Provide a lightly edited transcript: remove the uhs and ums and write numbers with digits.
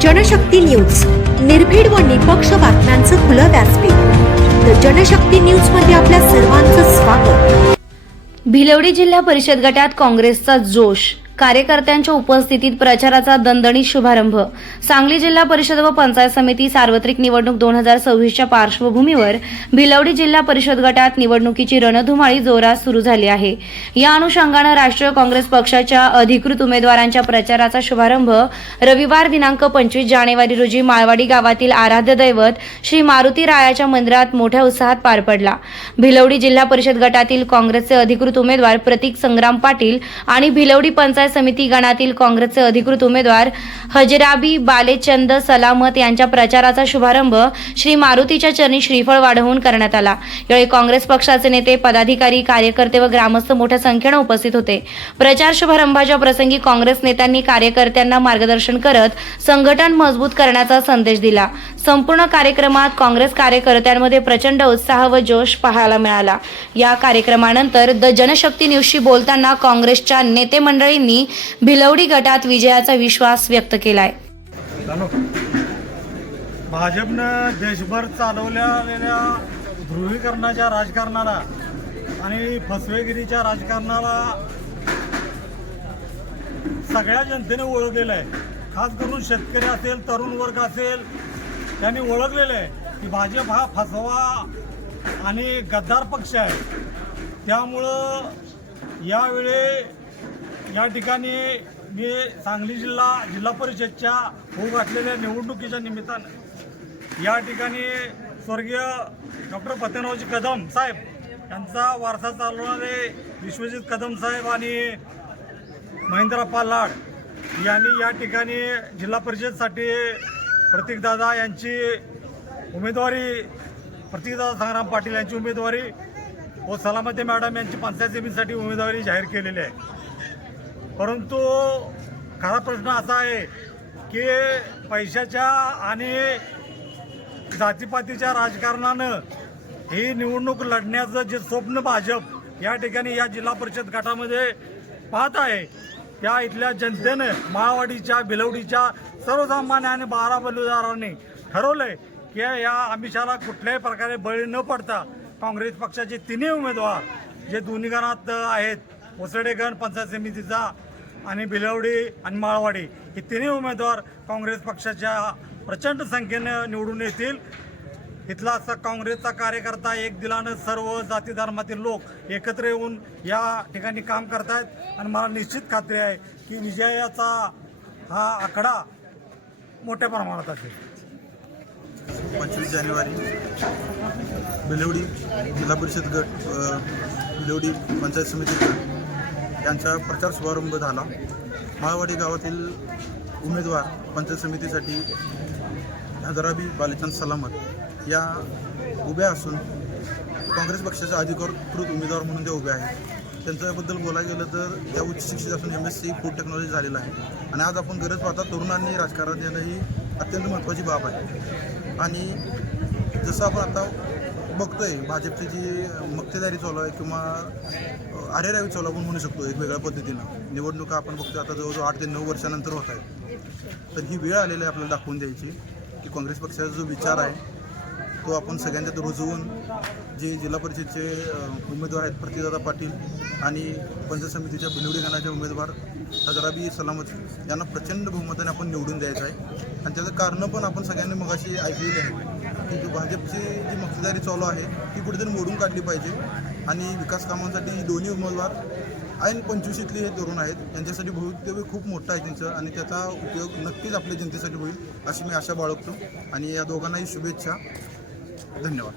Janshakti news, निर्भीड व निपक्ष बातम्यांचं खुलं व्यासपीठ। द जनशक्ती न्यूज मध्ये आपल्या सर्वांचं स्वागत। भिलवडी जिल्हा परिषद गटात काँग्रेसचा जोश, कार्यकर्त्यांच्या उपस्थितीत प्रचाराचा दणदणीत शुभारंभ। सांगली जिल्हा परिषद व पंचायत समिती सार्वत्रिक निवडणूक 2026च्या पार्श्वभूमीवर भिलवडी जिल्हा परिषद गटात निवडणुकीची रणधुमाळी जोरात सुरू झाली आहे। या अनुषंगाने राष्ट्रीय काँग्रेस पक्षाच्या अधिकृत उमेदवारांच्या प्रचाराचा शुभारंभ रविवार दिनांक 25 जानेवारी रोजी माळवाडी गावातील आराध्य दैवत श्री मारुती रायाच्या मंदिरात मोठ्या उत्साहात पार पडला। भिलवडी जिल्हा परिषद गटातील काँग्रेसचे अधिकृत उमेदवार प्रतीक संग्राम पाटील आणि भिलवडी पंचायत समिती गणातील काँग्रेसचे अधिकृत उमेदवार हजराबी बालेचंद सलामत यांच्या प्रचाराचा शुभारंभ श्री मारुतीच्या चरणी श्रीफळ वाढवून करण्यात आला। यावेळी काँग्रेस पक्षाचे नेते, पदाधिकारी, कार्यकर्ते व ग्रामस्थ मोठ्या संख्येने उपस्थित होते। प्रचार शुभारंभाच्या प्रसंगी काँग्रेस नेत्यांनी कार्यकर्त्यांना मार्गदर्शन करत संघटन मजबूत करण्याचा संदेश दिला। संपूर्ण कार्यक्रमात काँग्रेस कार्यकर्त्यांमध्ये प्रचंड उत्साह व जोश पाहायला मिळाला। या कार्यक्रमानंतर द जनशक्ती न्यूजशी बोलताना काँग्रेसच्या नेते मंडळींनी भिलवडी गटात विजयाचा विश्वास व्यक्त केलाय। भाजपनं देशभर चालवलेल्या ध्रुवीकरणाच्या राजकारणाला आणि फसवेगिरीच्या राजकारणाला सगळ्या जनतेने ओळखलेलं आहे। खास करून शेतकरी असेल, तरुण वर्ग असेल, त्यांनी ओळखलेलं आहे की भाजप हा फसवा आणि गद्दार पक्ष आहे। त्यामुळं यावेळी या ठिकाणी मी सांगली जिल्हा परिषदच्या होऊ घातलेल्या निवडणुकीच्या निमित्तानं या ठिकाणी स्वर्गीय डॉक्टर पतंगरावजी कदम साहेब यांचा वारसा चालवणारे विश्वजित कदम साहेब आणि महेंद्रप्पा लाड यांनी या ठिकाणी जिल्हा परिषदसाठी प्रतीकदादा यांची उमेदवारी, प्रतीकदादा संग्राम पाटील यांची उमेदवारी व सलामती मॅडम यांची पंचायत समितीसाठी उमेदवारी जाहीर केलेली आहे। परंतु खरा प्रश्न असा आहे की पैशाच्या आणि जातीपातीच्या राजकारणानं ही निवडणूक लढण्याचं जे स्वप्न भाजप या ठिकाणी या जिल्हा परिषद गटामध्ये पाहत आहे, त्या इथल्या जनतेनं, माळवाडीच्या, भिलवडीच्या सर्वसामान्य आणि 12 बलुदारांनी ठरवलंय की या आमिषाला कुठल्याही प्रकारे बळी न पडता काँग्रेस पक्षाचे तिन्ही उमेदवार जे दोन्ही गणात आहेत, ओसडेगण पंचायत समितीचा आणि भिलवडी आणि माळवाडी, हे तिन्ही उमेदवार काँग्रेस पक्षाच्या प्रचंड संख्येनं निवडून येतील। इथला असा काँग्रेसचा कार्यकर्ता एक दिलानं सर्व जाती धर्मातील लोक एकत्र येऊन या ठिकाणी काम करतायत आणि मला निश्चित खात्री आहे की विजयाचा हा आकडा मोठ्या प्रमाणात असेल। 25 जानेवारी भिलवडी जिल्हा परिषद गट, भिलवडी पंचायत समिती गट यांचा प्रचार शुभारंभ झाला। माळवाडी गावातील उमेदवार पंचायत समितीसाठी हजराबी बालेचंद सलामत या उभ्या असून काँग्रेस पक्षाचे अधिकृत उमेदवार म्हणून त्या उभ्या आहेत। त्यांच्याबद्दल बोलायला गेलं तर त्या उच्च शिक्षित असून MSc फूड टेक्नॉलॉजी झालेला आहे आणि आज आपण गरज पाहता तरुणांनी राजकारणात येणं ही अत्यंत महत्त्वाची बाब आहे। आणि जसं आपण आता बघतोय भाजपची जी मक्तेदारी चालू आहे किंवा अरेरावी चालू आपण म्हणू शकतो एक वेगळ्या पद्धतीनं, निवडणुका आपण बघतोय आता जवळजवळ 8 ते 9 वर्षानंतर होत आहेत। तर ही वेळ आलेली आहे आपल्याला दाखवून द्यायची की काँग्रेस पक्षाचा जो विचार आहे तो आपण सगळ्यांच्यात रुजवून जे जिल्हा परिषदचे उमेदवार आहेत प्रतीकदादा पाटील आणि पंचायत समितीच्या भिलवडी गणाचे उमेदवार हजराबी सलामत यांना प्रचंड बहुमताने आपण निवडून द्यायचं आहे। आणि त्याचं कारणं पण आपण सगळ्यांनी मगाशी ऐकलेली आहे की भाजपची जी मक्तेदारी चालू आहे ती कुठेतरी मोडून काढली पाहिजे आणि विकास कामांसाठी दोन्ही उमेदवार ऐन 25शीतले हे तरुण आहेत, यांच्यासाठी भवितव्य खूप मोठं आहे त्यांचं आणि त्याचा उपयोग नक्कीच आपल्या जनतेसाठी होईल अशी मी आशा बाळगतो आणि या दोघांनाही शुभेच्छा। धन्यवाद।